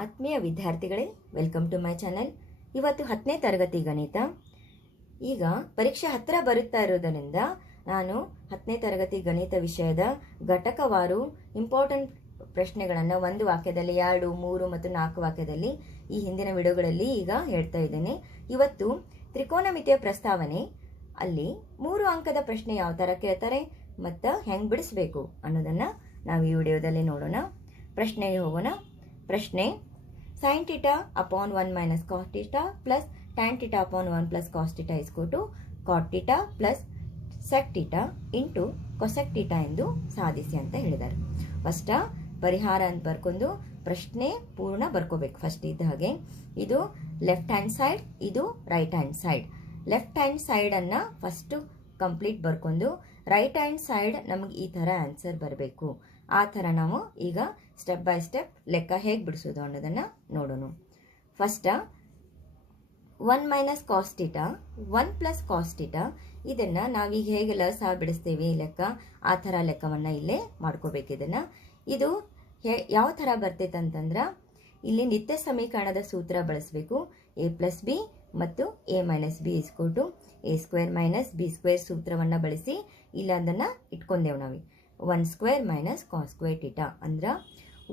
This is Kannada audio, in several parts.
ಆತ್ಮೀಯ ವಿದ್ಯಾರ್ಥಿಗಳೇ, ವೆಲ್ಕಮ್ ಟು ಮೈ ಚಾನಲ್. ಇವತ್ತು 10ನೇ ತರಗತಿ ಗಣಿತ. ಈಗ ಪರೀಕ್ಷೆ ಹತ್ತಿರ ಬರುತ್ತಾ ಇರೋದರಿಂದ ನಾನು 10ನೇ ತರಗತಿ ಗಣಿತ ವಿಷಯದ ಘಟಕವಾರು ಇಂಪಾರ್ಟೆಂಟ್ ಪ್ರಶ್ನೆಗಳನ್ನು ಒಂದು ವಾಕ್ಯದಲ್ಲಿ, 2, 3 ಮತ್ತು 4 ವಾಕ್ಯದಲ್ಲಿ ಈ ಹಿಂದಿನ ವಿಡಿಯೋಗಳಲ್ಲಿ ಈಗ ಹೇಳ್ತಾ ಇದ್ದೇನೆ. ಇವತ್ತು ತ್ರಿಕೋನಮಿತಿಯ ಪ್ರಸ್ತಾವನೆ ಅಲ್ಲಿ 3 ಅಂಕದ ಪ್ರಶ್ನೆ ಯಾವ ಥರ ಕೇಳ್ತಾರೆ ಮತ್ತು ಹೆಂಗೆ ಬಿಡಿಸ್ಬೇಕು ಅನ್ನೋದನ್ನು ನಾವು ಈ ವಿಡಿಯೋದಲ್ಲಿ ನೋಡೋಣ. ಪ್ರಶ್ನೆಗೆ ಹೋಗೋಣ. ಪ್ರಶ್ನೆ: sin θ upon 1 minus cos θ plus tan θ upon 1 plus cos θ is equal to cot θ plus sec θ into cosec θ ಎಂದು ಸಾಧಿಸಿ ಅಂತ ಹೇಳಿದ್ದಾರೆ. ಫಸ್ಟ್ ಪರಿಹಾರ ಅಂತ ಬರ್ಕೊಂಡು ಪ್ರಶ್ನೆ ಪೂರ್ಣ ಬರ್ಕೋಬೇಕು. ಫಸ್ಟ್ ಇದ್ದ ಹಾಗೆ ಇದು ಲೆಫ್ಟ್ ಹ್ಯಾಂಡ್ ಸೈಡ್, ಇದು right hand side. Left hand ಸೈಡನ್ನು ಫಸ್ಟು ಕಂಪ್ಲೀಟ್ ಬರ್ಕೊಂಡು ರೈಟ್ ಹ್ಯಾಂಡ್ ಸೈಡ್ ನಮಗೆ ಈ ಥರ ಆನ್ಸರ್ ಬರಬೇಕು. ಆ ಥರ ನಾವು ಈಗ ಸ್ಟೆಪ್ ಬೈ ಸ್ಟೆಪ್ ಲೆಕ್ಕ ಹೇಗೆ ಬಿಡಿಸೋದು ಅನ್ನೋದನ್ನು ನೋಡೋಣ. First 1 minus cos theta 1 plus cos theta, ಇದನ್ನು ನಾವೀಗ ಹೇಗೆ ಲಸ ಬಿಡಿಸ್ತೀವಿ ಲೆಕ್ಕ, ಆ ಥರ ಲೆಕ್ಕವನ್ನು ಇಲ್ಲೇ ಮಾಡ್ಕೋಬೇಕು. ಇದನ್ನು ಇದು ಯಾವ ಥರ ಬರ್ತೈತೆ ಅಂತಂದ್ರೆ, ಇಲ್ಲಿ ನಿತ್ಯ ಸಮೀಕರಣದ ಸೂತ್ರ ಬಳಸಬೇಕು. a ಪ್ಲಸ್ ಬಿ ಮತ್ತು a ಮೈನಸ್ ಬಿ ಇಸ್ಕೊಟ್ಟು a square minus B square ಸೂತ್ರವನ್ನು ಬಳಸಿ ಇಲ್ಲ ಅದನ್ನು ಇಟ್ಕೊಂಡೇವು ನಾವು. 1 square minus cos square theta ಅಂದ್ರೆ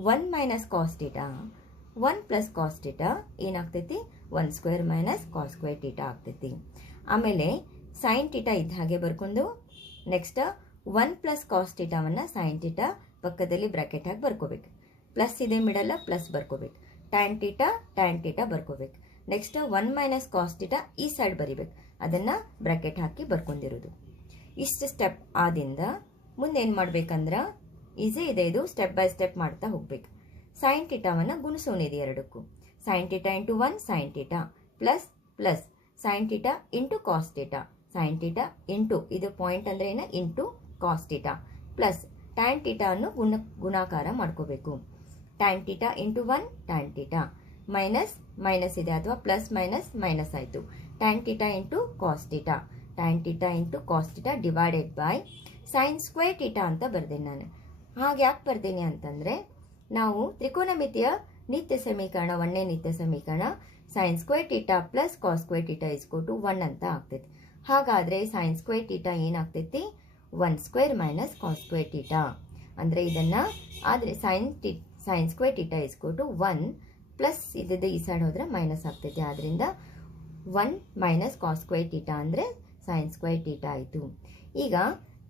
1 minus cos theta 1 plus cos theta ಏನಾಗ್ತೈತಿ, 1 square minus cos square theta ಆಗ್ತೈತಿ. ಆಮೇಲೆ ಸೈನ್ ಥೀಟಾ ಇದ್ದ ಹಾಗೆ ಬರ್ಕೊಂಡು ನೆಕ್ಸ್ಟ್ 1 ಪ್ಲಸ್ ಕಾಸ್ ಥೀಟಾವನ್ನು ಸೈನ್ ಥೀಟಾ ಪಕ್ಕದಲ್ಲಿ ಬ್ರಾಕೆಟ್ ಹಾಕಿ ಬರ್ಕೋಬೇಕು. ಪ್ಲಸ್ ಇದೆ ಮಿಡಲ್ಲ, ಪ್ಲಸ್ ಬರ್ಕೋಬೇಕು. ಟ್ಯಾನ್ ಥೀಟಾ ಬರ್ಕೋಬೇಕು. ನೆಕ್ಸ್ಟ್ 1 ಮೈನಸ್ ಕಾಸ್ ಥೀಟಾ ಈ ಸೈಡ್ ಬರಿಬೇಕು, ಅದನ್ನು ಬ್ರಾಕೆಟ್ ಹಾಕಿ ಬರ್ಕೊಂಡಿರೋದು. ಇಷ್ಟು ಸ್ಟೆಪ್ ಆದಿಂದ ಮುಂದೆ ಏನು ಮಾಡ್ಬೇಕಂದ್ರೆ ಈಸಿ ಇದೆ, ಇದು ಸ್ಟೆಪ್ ಬೈ ಸ್ಟೆಪ್ ಮಾಡ್ತಾ ಹೋಗ್ಬೇಕು. ಸೈನ್ ಥೀಟಾವನ್ನು ಗುಣಿಸೋನಿದೆ ಎರಡಕ್ಕೂ. Sine theta into 1 sine theta plus plus sine theta into cos theta, sine theta into ಇದು ಪಾಯಿಂಟ್ ಅಂದರೆ ಏನು into cos theta plus tan theta ಅನ್ನು ಗುಣಾಕಾರ ಮಾಡ್ಕೋಬೇಕು. Tan theta into 1 tan theta minus minus ಇದೆ ಅಥವಾ ಪ್ಲಸ್ ಮೈನಸ್ ಮೈನಸ್ ಆಯಿತು. Tan theta into cos theta, tan theta into cos theta divided by sine square theta ಅಂತ ಬರ್ದೇನೆ ನಾನು. ಹಾಗೆ ಯಾಕೆ ಬರ್ದೇನೆ ಅಂತಂದರೆ, ನಾವು ತ್ರಿಕೋನಮಿತಿಯ ನಿತ್ಯ ಸಮೀಕರಣ, ಒಂದನೇ ನಿತ್ಯ ಸಮೀಕರಣ sine square theta plus cos square theta ಇಸ್ಕೊಟ್ಟು 1 ಅಂತ ಆಗ್ತೈತಿ. ಹಾಗಾದರೆ ಸೈನ್ ಸ್ಕ್ವೇರ್ ಥೀಟಾ ಏನಾಗ್ತೈತಿ, 1 square minus cos square theta. ಅಂದರೆ ಇದನ್ನು ಆದರೆ ಸೈನ್ ಸ್ಕ್ವೇರ್ ಥೀಟಾ ಇಸ್ಕೊಟ್ಟು 1 ಪ್ಲಸ್ ಇದ್ದಿದ್ದು ಈ ಸೈಡ್ ಹೋದರೆ ಮೈನಸ್ ಆಗ್ತೈತಿ. ಆದ್ದರಿಂದ 1 ಮೈನಸ್ ಕಾಸ್ ಸ್ಕ್ವೇರ್ ಥೀಟಾ ಅಂದರೆ ಸೈನ್ ಸ್ಕ್ವೇರ್ ಥೀಟಾ ಆಯಿತು. ಈಗ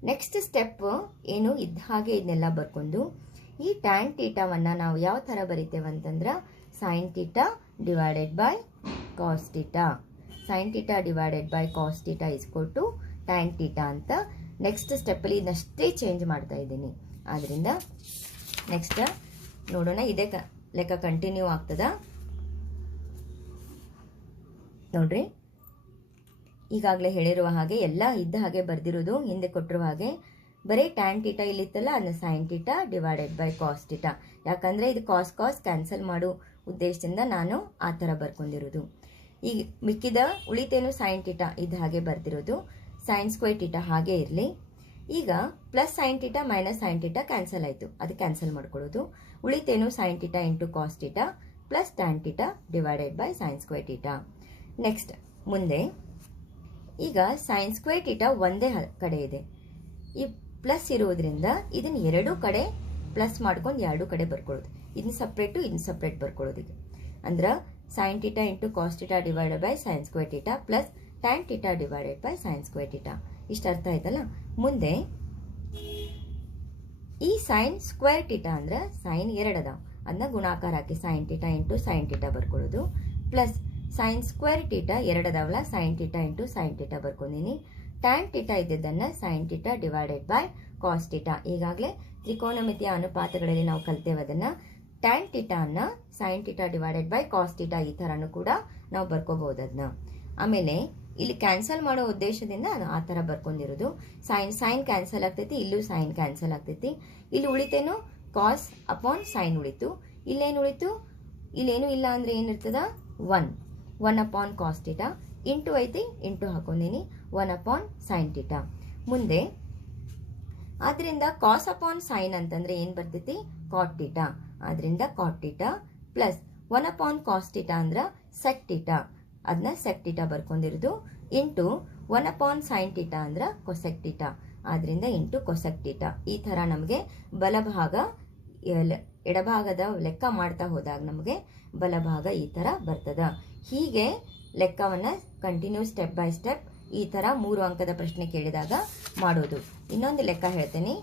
ನೆಕ್ಸ್ಟ್ ಸ್ಟೆಪ್ ಏನು ಇದ್ದ ಹಾಗೆ ಇದನ್ನೆಲ್ಲ ಬರ್ಕೊಂಡು ಈ ಟ್ಯಾನ್ ಥೀಟಾವನ್ನು ನಾವು ಯಾವ ಥರ ಬರಿತೇವೆ ಅಂತಂದ್ರೆ sine theta divided by cos theta, sine theta divided by cos theta ಇಸ್ಕೊಟ್ಟು ಟ್ಯಾನ್ ಥೀಟಾ ಅಂತ ನೆಕ್ಸ್ಟ್ ಸ್ಟೆಪ್ಪಲ್ಲಿ ಇದನ್ನಷ್ಟೇ ಚೇಂಜ್ ಮಾಡ್ತಾ ಇದ್ದೀನಿ. ಆದ್ದರಿಂದ ನೆಕ್ಸ್ಟ್ ನೋಡೋಣ, ಇದೇ ಲೆಕ್ಕ ಕಂಟಿನ್ಯೂ ಆಗ್ತದ ನೋಡ್ರಿ. ಈಗಾಗಲೇ ಹೇಳಿರುವ ಹಾಗೆ ಎಲ್ಲ ಇದ್ದ ಹಾಗೆ ಬರ್ದಿರೋದು, ಹಿಂದೆ ಕೊಟ್ಟಿರುವ ಹಾಗೆ ಬರೀ ಟ್ಯಾನ್ ಥೀಟಾ ಇಲ್ಲಿತ್ತಲ್ಲ ಅದನ್ನ sine theta divided by cos theta, ಯಾಕಂದರೆ ಇದು ಕಾಸ್ ಕ್ಯಾನ್ಸಲ್ ಮಾಡೋ ಉದ್ದೇಶದಿಂದ ನಾನು ಆ ಥರ ಬರ್ಕೊಂಡಿರೋದು. ಈಗ ಮಿಕ್ಕಿದ ಉಳಿತೇನು ಸೈನ್ ಥೀಟಾ ಇದ್ದ ಹಾಗೆ ಬರ್ದಿರೋದು, ಸೈನ್ ಸ್ಕ್ವೇರ್ ಥೀಟಾ ಹಾಗೆ ಇರಲಿ. ಈಗ plus sine theta minus sine theta cancel ಆಯಿತು, ಅದು ಕ್ಯಾನ್ಸಲ್ ಮಾಡ್ಕೊಳ್ಳೋದು. ಉಳಿತೇನು sine theta into cos theta plus tan theta divided by sine square theta. Next ಮುಂದೆ ಈಗ ಸೈನ್ ಸ್ಕ್ವೇರ್ ಥೀಟಾ ಒಂದೇ ಕಡೆ ಇದೆ, ಈ ಪ್ಲಸ್ ಇರೋದ್ರಿಂದ ಇದನ್ನು ಎರಡೂ ಕಡೆ ಪ್ಲಸ್ ಮಾಡ್ಕೊಂಡು ಎರಡೂ ಕಡೆ ಬರ್ಕೊಳ್ಳೋದು. ಇದನ್ನ ಸಪ್ರೇಟು ಇದನ್ನ ಸಪ್ರೇಟ್ ಬರ್ಕೊಳ್ಳೋದು. ಈಗ ಅಂದ್ರೆ sine theta into cos theta divided by sine square theta plus tan theta divided by sine square theta. ಇಷ್ಟು ಅರ್ಥ ಆಯ್ತಲ್ಲ. ಮುಂದೆ ಈ ಸೈನ್ ಸ್ಕ್ವೇರ್ ಥೀಟಾ ಅಂದ್ರೆ ಸೈನ್ 2 ಅದಾವ, ಅದನ್ನ ಗುಣಾಕಾರ ಹಾಕಿ sine theta into sine theta ಬರ್ಕೊಳ್ಳೋದು ಪ್ಲಸ್ ಸೈನ್ ಸ್ಕ್ವೇರ್ ಥೀಟಾ 2 ಅದಾವಲ್ಲ sine theta into sine theta ಬರ್ಕೊಂಡಿನಿ. ಟ್ಯಾನ್ ಥೀಟಾ ಇದ್ದಿದ್ದನ್ನು sine theta divided by cos theta. ಈಗಾಗಲೇ ತ್ರಿಕೋನಮಿತಿಯ ಅನುಪಾತಗಳಲ್ಲಿ ನಾವು ಕಲ್ತೇವೆ ಅದನ್ನು. ಟ್ಯಾನ್ ಥೀಟಾನ sine theta divided by cos theta ಈ ಥರನೂ ಕೂಡ ನಾವು ಬರ್ಕೋಬಹುದು ಅದನ್ನ. ಆಮೇಲೆ ಇಲ್ಲಿ ಕ್ಯಾನ್ಸಲ್ ಮಾಡೋ ಉದ್ದೇಶದಿಂದ ಆ ಥರ ಬರ್ಕೊಂಡಿರೋದು. ಸೈನ್ ಕ್ಯಾನ್ಸಲ್ ಆಗ್ತೈತಿ, ಇಲ್ಲೂ ಸೈನ್ ಕ್ಯಾನ್ಸಲ್ ಆಗ್ತೈತಿ. ಇಲ್ಲಿ ಉಳಿತೇನು ಕಾಸ್ ಅಪಾನ್ ಸೈನ್ ಉಳಿತು. ಇಲ್ಲೇನು ಉಳಿತು, ಇಲ್ಲೇನು ಇಲ್ಲ ಅಂದರೆ ಏನಿರ್ತದ 1 ಅಪಾನ್ ಕಾಸ್ ಥೀಟಾ ಇಂಟು ಐತಿ, ಇಂಟು ಹಾಕೊಂಡಿನಿ 1 ಅಪಾನ್ ಸೈನ್ ಥೀಟಾ. ಮುಂದೆ ಆದ್ದರಿಂದ ಕಾಸ್ ಅಪಾನ್ ಸೈನ್ ಅಂತಂದ್ರೆ ಏನು ಬರ್ತೈತಿ, ಕಾಟ್ ಥೀಟಾ. ಆದ್ದರಿಂದ cot theta plus 1 upon cos theta ಅಂದ್ರೆ ಸೆಕ್ ಟೀಟಾ, ಅದನ್ನ ಸೆಕ್ ಟೀಟಾ ಬರ್ಕೊಂಡಿರೋದು, ಇಂಟು 1 ಅಪಾನ್ ಸೈನ್ ಟೀಟಾ ಅಂದ್ರೆ ಕೊಸೆಕ್ ಟೀಟಾ, ಆದ್ರಿಂದ ಇಂಟು ಕೊಸೆಕ್ ಟೀಟಾ. ಈ ಥರ ನಮಗೆ ಬಲಭಾಗ ಎಡಭಾಗದ ಲೆಕ್ಕ ಮಾಡ್ತಾ ಹೋದಾಗ ನಮಗೆ ಬಲಭಾಗ ಈ ಥರ ಬರ್ತದ. ಹೀಗೆ ಲೆಕ್ಕವನ್ನು ಕಂಟಿನ್ಯೂ ಸ್ಟೆಪ್ ಬೈ ಸ್ಟೆಪ್ ಈ ಥರ 3 ಅಂಕದ ಪ್ರಶ್ನೆ ಕೇಳಿದಾಗ ಮಾಡೋದು. ಇನ್ನೊಂದು ಲೆಕ್ಕ ಹೇಳ್ತೇನೆ,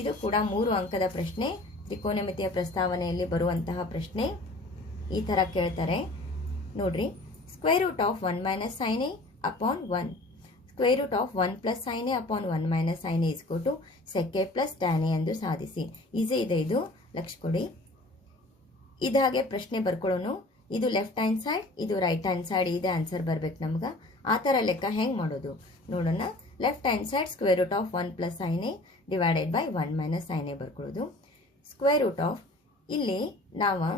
ಇದು ಕೂಡ 3 ಅಂಕದ ಪ್ರಶ್ನೆ, ತ್ರಿಕೋನಮಿತಿಯ ಪ್ರಸ್ತಾವನೆಯಲ್ಲಿ ಬರುವಂತಹ ಪ್ರಶ್ನೆ. ಈ ಥರ ಕೇಳ್ತಾರೆ ನೋಡ್ರಿ. Square root of 1 minus sine A upon 1, square root of 1 plus sine A upon 1 minus sine A ಇಸ್ಕೊಟ್ಟು sec A plus tan A ಎಂದು ಸಾಧಿಸಿ. ಈಸಿ ಇದೆ ಇದು, ಲಕ್ಷ ಕೊಡಿ. ಇದಾಗೆ ಪ್ರಶ್ನೆ ಬರ್ಕೊಳ್ಳೋನು. ಇದು ಲೆಫ್ಟ್ ಹ್ಯಾಂಡ್ ಸೈಡ್, ಇದು ರೈಟ್ ಹ್ಯಾಂಡ್ ಸೈಡ್, ಇದೆ ಆನ್ಸರ್ ಬರ್ಬೇಕು ನಮ್ಗೆ. ಆ ಥರ ಲೆಕ್ಕ ಹೆಂಗೆ ಮಾಡೋದು ನೋಡೋಣ. Left hand side square root of 1 plus sine A divided by 1 minus sine A ಬರ್ಕೊಳ್ಳೋದು. ಸ್ಕ್ವೇರ್ ರೂಟ್ ಆಫ್ ಇಲ್ಲಿ ನಾವು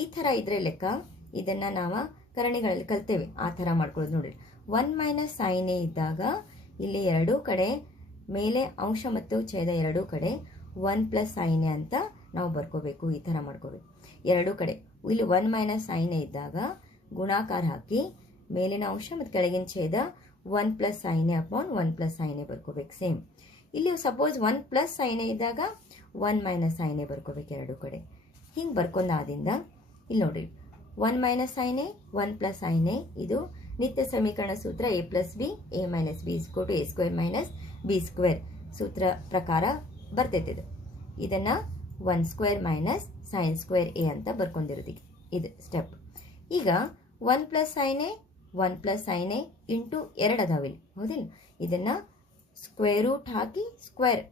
ಈ ಥರ ಇದ್ರೆ ಲೆಕ್ಕ, ಇದನ್ನು ನಾವು ಕರಣಿಗಳಲ್ಲಿ ಕಲ್ತೇವೆ, ಆ ಥರ ಮಾಡ್ಕೊಳ್ಳೋದು ನೋಡಿರಿ. 1 ಮೈನಸ್ ಸೈನ್ ಎ ಇದ್ದಾಗ ಇಲ್ಲಿ ಎರಡೂ ಕಡೆ ಮೇಲೆ ಅಂಶ ಮತ್ತು ಛೇದ ಎರಡೂ ಕಡೆ 1 ಪ್ಲಸ್ ಸೈನ್ ಎ ಅಂತ ನಾವು ಬರ್ಕೋಬೇಕು. ಈ ಥರ ಮಾಡ್ಕೋಬೇಕು ಎರಡೂ ಕಡೆ. ಇಲ್ಲಿ 1 ಮೈನಸ್ ಸೈನ್ ಎ ಇದ್ದಾಗ ಗುಣಾಕಾರ ಹಾಕಿ ಮೇಲಿನ ಅಂಶ ಮತ್ತು ಕೆಳಗಿನ ಛೇದ 1 plus sine A upon 1 plus sine A ಬರ್ಕೋಬೇಕು. ಸೇಮ್ ಇಲ್ಲಿ ಸಪೋಸ್ 1 ಪ್ಲಸ್ ಸೈನ್ ಎ ಇದ್ದಾಗ 1 ಮೈನಸ್ ಸೈನ್ ಎ ಬರ್ಕೋಬೇಕು ಎರಡೂ ಕಡೆ. ಹಿಂಗೆ ಬರ್ಕೊಂಡಾದಿಂದ ಇಲ್ಲಿ ನೋಡ್ರಿ, 1 minus sine A 1 plus sine A, ಇದು ನಿತ್ಯ ಸಮೀಕರಣ ಸೂತ್ರ A plus B A minus B ಇಸ್ಕೊಟ್ಟು A square minus B square ಸೂತ್ರ ಪ್ರಕಾರ ಬರ್ತೈತೆ. ಇದನ್ನು 1 square minus sine square A ಅಂತ ಬರ್ಕೊಂಡಿರೋದು ಇದು ಸ್ಟೆಪ್. ಈಗ 1 plus sine A 1 plus sine A into 2 ಅದಾವಿಲ್ಲಿ, ಹೌದಿಲ್ಲ? ಇದನ್ನು ಸ್ಕ್ವೇರ್ ರೂಟ್ ಹಾಕಿ ಸ್ಕ್ವೇರ್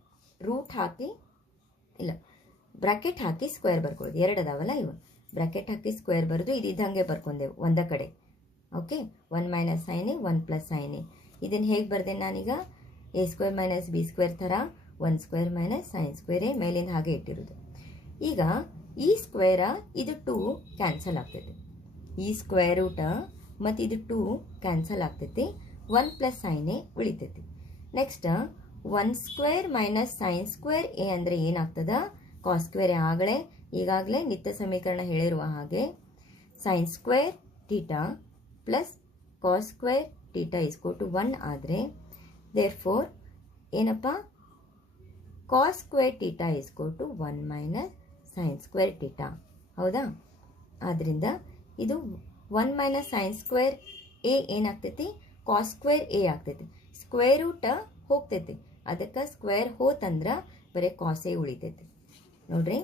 ರೂಟ್ ಹಾಕಿ ಇಲ್ಲ ಬ್ರಾಕೆಟ್ ಹಾಕಿ ಸ್ಕ್ವೇರ್ ಬರ್ಕೊಳ್ಳೋದು. 2 ಅದಾವಲ್ಲ ಇವು, ಬ್ರಾಕೆಟ್ ಹಾಕಿ ಸ್ಕ್ವೇರ್ ಬರೋದು. ಇದು ಇದ್ದಂಗೆ ಬರ್ಕೊಂಡೆವು ಒಂದ ಕಡೆ. Okay, 1 minus sine A 1 plus sine A. ಇದನ್ನು ಹೇಗೆ ಬರ್ದೆ ನಾನೀಗ? A square minus B square ಥರ 1 square minus sine square A ಮೇಲಿಂದ ಹಾಗೆ ಇಟ್ಟಿರೋದು. ಈಗ ಈ ಸ್ಕ್ವೇರ ಇದು 2 ಕ್ಯಾನ್ಸಲ್ ಆಗ್ತೈತಿ, ಈ ಸ್ಕ್ವೇರ್ ರೂಟ ಮತ್ತು ಇದು 2 ಕ್ಯಾನ್ಸಲ್ ಆಗ್ತೈತಿ, 1 ಪ್ಲಸ್ ಸೈನ್ ಎ ಉಳಿತೈತಿ. Next 1 square minus sine square A ಅಂದರೆ ಏನಾಗ್ತದ? Cos square A. ಈಗಾಗಲೇ ನಿತ್ಯ ಸಮೀಕರಣ ಹೇಳಿರುವ ಹಾಗೆ sine square theta plus cos square theta ಇಸ್ಕೊಟ್ಟು 1 ಆದರೆ ದೇರ್ಫೋರ್ ಏನಪ್ಪ, ಕಾಸ್ ಸ್ಕ್ವೇರ್ ಟೀಟಾ ಇಸ್ಕೊಟ್ಟು 1 ಮೈನಸ್ ಸೈನ್ ಸ್ಕ್ವೇರ್ ಟೀಟಾ, ಹೌದಾ? ಆದ್ದರಿಂದ ಇದು 1 ಮೈನಸ್ ಸೈನ್ ಸ್ಕ್ವೇರ್ ಎ ಏನಾಗ್ತೈತಿ? ಕಾಸ್ ಸ್ಕ್ವೇರ್ ಎ ಆಗ್ತೈತಿ. ಸ್ಕ್ವೇರ್ ರೂಟ ಹೋಗ್ತೈತಿ, ಅದಕ್ಕೆ ಸ್ಕ್ವೇರ್ ಹೋತಂದ್ರೆ ಬರೀ ಕಾಸ್ ಎ ಉಳಿತೈತಿ. ನೋಡ್ರಿ,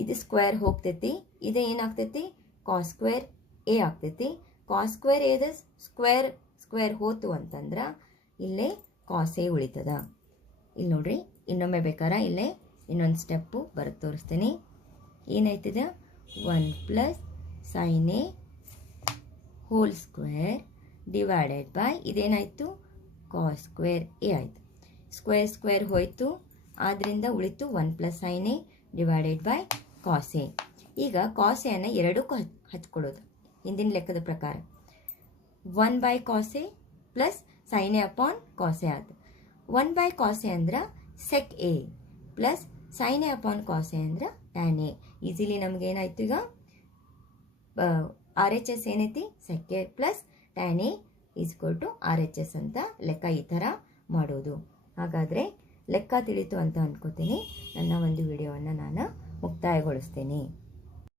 ಇದು ಸ್ಕ್ವೇರ್ ಹೋಗ್ತೈತಿ, ಇದು ಏನಾಗ್ತೈತಿ? ಕಾಸ್ ಸ್ಕ್ವೇರ್ ಎ ಆಗ್ತೈತಿ. ಕಾಸ್ ಸ್ಕ್ವೇರ್ ಎದ ಸ್ಕ್ವೇರ್ ಸ್ಕ್ವೇರ್ ಹೋತು ಅಂತಂದ್ರೆ ಇಲ್ಲೇ ಕಾಸ್ ಎ ಉಳಿತದ. ಇಲ್ಲಿ ನೋಡ್ರಿ, ಇನ್ನೊಮ್ಮೆ ಬೇಕಾರ ಇಲ್ಲೇ ಇನ್ನೊಂದು ಸ್ಟೆಪ್ಪು ಬರುತ್ತೆ ತೋರಿಸ್ತೀನಿ. ಏನಾಯ್ತದ? 1 plus sine A whole square divided by ಇದೇನಾಯಿತು? ಕಾಸ್ ಸ್ಕ್ವೇರ್ ಎ ಆಯಿತು. ಸ್ಕ್ವೇರ್ ಸ್ಕ್ವೇರ್ ಹೋಯಿತು, ಆದ್ದರಿಂದ ಉಳಿತು 1 plus sine A divided by cos A. ಈಗ ಕಾಸ್ ಎನ್ನು ಎರಡಕ್ಕೂ ಹಚ್ಕೊಳ್ಳೋದು ಹಿಂದಿನ ಲೆಕ್ಕದ ಪ್ರಕಾರ. 1 by cos A plus sine A upon cos A ಆಯ್ತು. 1 ಬೈ ಕಾಸ್ ಎ ಅಂದ್ರೆ sec A plus sine A upon cos A ಅಂದ್ರೆ ಟ್ಯಾನ್ ಎ. ಈಸಿಲಿ ನಮ್ಗೆ ಏನಾಯ್ತು? ಈಗ ಆರ್ ಎಚ್ ಎಸ್ ಏನೈತಿ? Sec A plus tan A is equal to R H S ಅಂತ ಲೆಕ್ಕ ಈ ಥರ ಮಾಡೋದು. ಹಾಗಾದರೆ ಲೆಕ್ಕ ತಿಳಿತು ಅಂತ ಅಂದ್ಕೋತೀನಿ. ನನ್ನ ಒಂದು ವಿಡಿಯೋವನ್ನು ನಾನು ಮುಕ್ತಾಯಗೊಳಿಸ್ತೀನಿ.